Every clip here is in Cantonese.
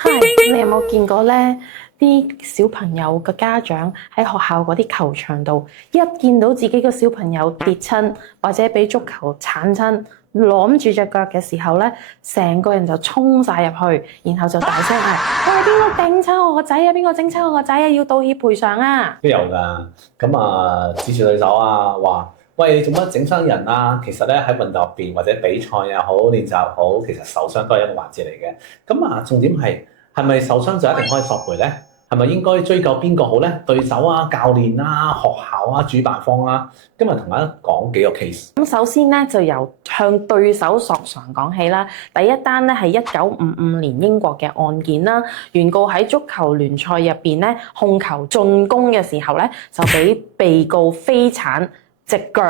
係，你有冇見過咧？啲小朋友嘅家長喺學校嗰啲球場度，一見到自己個小朋友跌親或者俾足球鏟親，攬住隻腳嘅時候咧，成個人就衝晒入去，然後就大聲嗌：喂，邊個掟親我個仔啊？邊個整親我個仔啊？要道歉賠償啊！都有㗎，咁指住對手啊，話喂你做乜整傷人啊？其實咧喺運動入邊或者比賽又好練習又好，其實受傷都係一個環節嚟嘅。重點係咪受傷就一定可以索賠咧？係咪應該追究邊個好咧？對手啊、教練啊、學校啊、主辦方啊？今日同大家講幾個 case。咁首先咧就由向對手索償講起啦。第一單咧係1955年英國嘅案件啦。原告喺足球聯賽入邊咧控球進攻嘅時候咧，就俾被告飛鏟，隻腳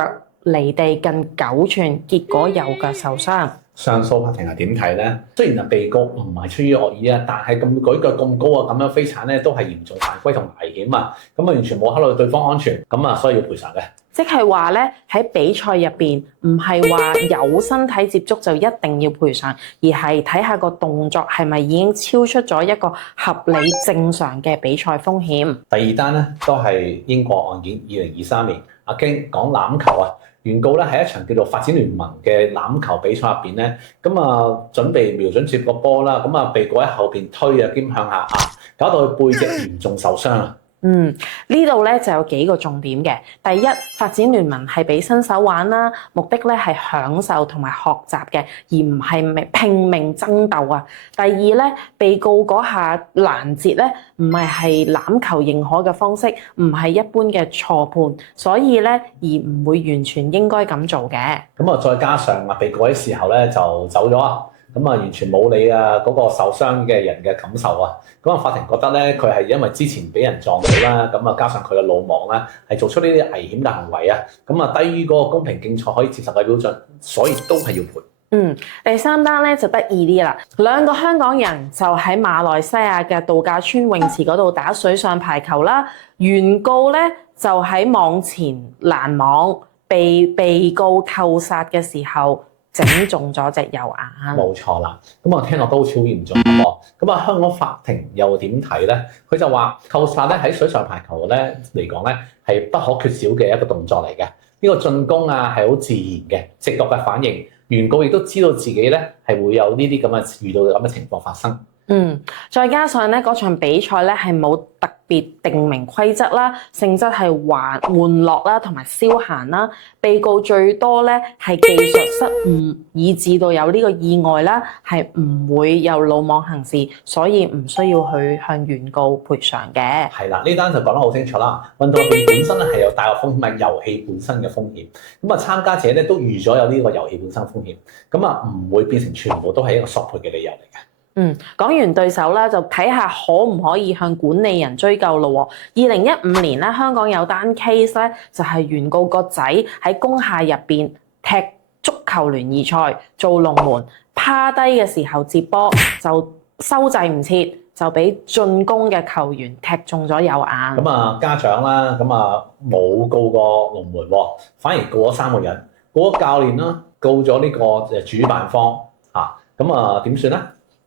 離地近9寸，結果右腳受傷。上訴法庭係點睇咧？雖然被告唔係出於惡意啊，但係咁舉腳咁高啊，咁樣飛鏟咧都係嚴重犯規同危險啊！完全冇考慮對方安全，所以要賠償嘅。即係話咧喺比賽入邊，唔係話有身體接觸就一定要賠償，而係睇下個動作係咪已經超出咗一個合理正常嘅比賽風險。第二單咧都係英國案件，2023年阿京講欖球啊。原告咧喺一場叫做發展聯盟嘅欖球比賽入邊咧，準備瞄準接個波啦，被告喺後邊推啊兼向下壓，搞到佢背脊嚴重受傷啊！呢度咧就有幾個重點嘅。第一，發展聯盟係俾新手玩啦，目的咧係享受同埋學習嘅，而唔係拼命爭鬥啊。第二咧，被告嗰下攔截咧，唔係欖球認可嘅方式，唔係一般嘅錯判，所以咧而唔會完全應該咁做嘅。再加上被告喺事後咧就走咗啊。完全冇理嗰個受傷嘅人嘅感受啊！法庭覺得咧，佢係因為之前俾人撞到啦，加上佢嘅魯莽啦，係做出呢啲危險嘅行為啊！低於嗰個公平競賽可以接受嘅標準，所以都係要賠。第三單咧就得意啲啦，兩個香港人就喺馬來西亞嘅度假村泳池嗰度打水上排球啦，原告咧就喺網前攔網，被告扣殺嘅時候，整中咗隻右眼。冇錯啦，聽落都好似好嚴重喎。香港法庭又點睇咧？佢就話扣殺咧喺水上排球咧嚟講咧係不可缺少嘅一個動作嚟嘅。呢個進攻啊係好自然嘅直覺嘅反應。原告亦都知道自己咧係會有呢啲遇到咁嘅情況發生。再加上咧嗰場比賽咧係冇特別定明規則啦，性質係玩樂啦同埋消閒啦。被告最多咧係技術失誤，以致到有呢個意外啦，係唔會有魯莽行事，所以唔需要去向原告賠償嘅。係啦，呢單就講得好清楚啦。運動入邊本身咧係有大學風險，係遊戲本身嘅風險。參加者咧都預咗有呢個遊戲本身風險，唔會變成全部都係一個索賠嘅理由嚟嘅。講完對手啦，就睇下可唔可以向管理人追究咯。2015年咧，香港有單 case 咧，就係原告個仔喺工廈入邊踢足球聯誼賽，做龍門趴低嘅時候接波就收掣唔切，就俾進攻嘅球員踢中咗右眼。家長啦，冇告過龍門喎，反而告咗3個人，告咗教練啦，告咗呢個主辦方嚇，點算咧？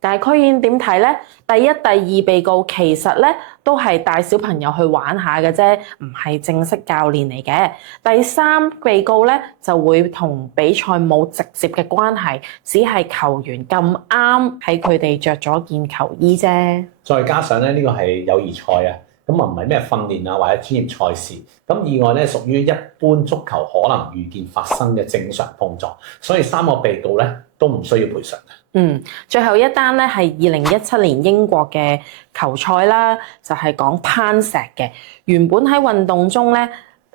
但係區議員點睇咧？第一、第二被告其實咧都係帶小朋友去玩下嘅啫，唔係正式教練嚟嘅。第三被告咧就會同比賽冇直接嘅關係，只係球員咁啱喺佢哋着咗件球衣啫。再加上咧呢個係友誼賽啊，唔係咩訓練啊或者專業賽事，意外咧屬於一般足球可能預見發生嘅正常碰撞，所以3個被告咧都唔需要賠償。最後一單咧係2017年英國嘅球賽啦，就係講攀石嘅。原本喺運動中咧，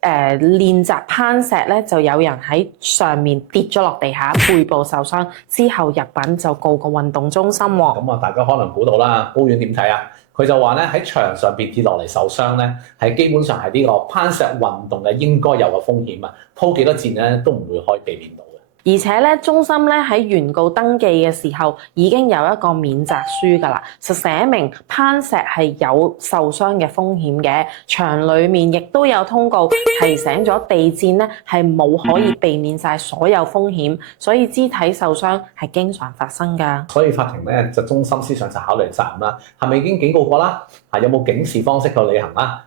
練習攀石咧，就有人喺上面跌咗落地下，背部受傷，之後入稟就告個運動中心喎。大家可能估到啦，高院點睇啊？佢就話咧喺場上邊跌落嚟受傷咧，係基本上係呢個攀石運動嘅應該有嘅風險啊，鋪幾多箭咧都唔會可以避免到嘅。而且咧，中心咧喺原告登記嘅時候已經有一個免責書㗎啦，就寫明攀石係有受傷嘅風險嘅，牆裡面亦都有通告提醒咗地墊咧係冇可以避免晒所有風險，所以肢體受傷係經常發生㗎。所以法庭咧就中心思想就考慮責任啦，係咪已經警告過啦？有冇警示方式去履行啦？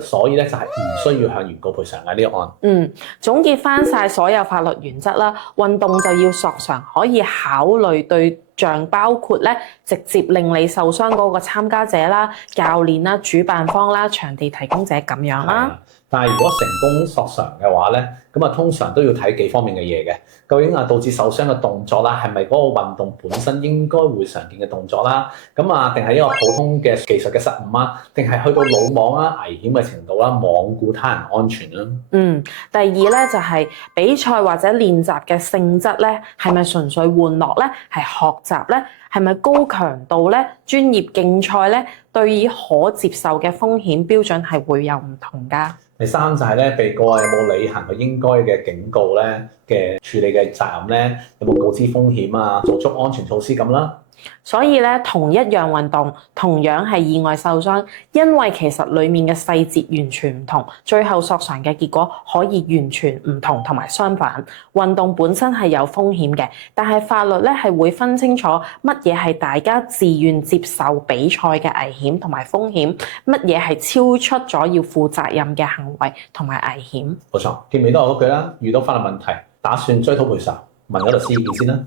所以咧就係唔需要向原告賠償嘅呢個案。總結翻晒所有法律原則啦，運動就要索償，可以考慮對象包括咧直接令你受傷嗰個參加者啦、教練啦、主辦方啦、場地提供者咁樣啦。但係如果成功索償嘅話咧，咁通常都要睇幾方面嘅嘢嘅。究竟導致受傷嘅動作啦，係咪嗰個運動本身應該會常見嘅動作啦？定係一個普通嘅技術嘅失誤啊？定係去到魯莽啊、危險嘅程度啦、罔顧他人安全啦？第二咧就係比賽或者練習嘅性質咧，係咪純粹玩樂咧？係學習咧？係咪高強度咧？專業競賽咧？對於可接受嘅風險標準係會有唔同㗎。第三就係咧，被告有冇履行佢應該嘅警告咧嘅處理嘅責任咧？有冇告知風險啊？做足安全措施咁啦。所以咧，同一樣運動，同樣係意外受傷，因為其實裡面嘅細節完全唔同，最後索償嘅結果可以完全唔同，同埋相反。運動本身係有風險嘅，但係法律咧係會分清楚乜嘢係大家自願接受比賽嘅危險同埋風險，乜嘢係超出咗要負責任嘅行為同埋危險。冇錯，記唔記得我嗰句啦？遇到法律問題，打算追討賠償，問咗律師意見先啦。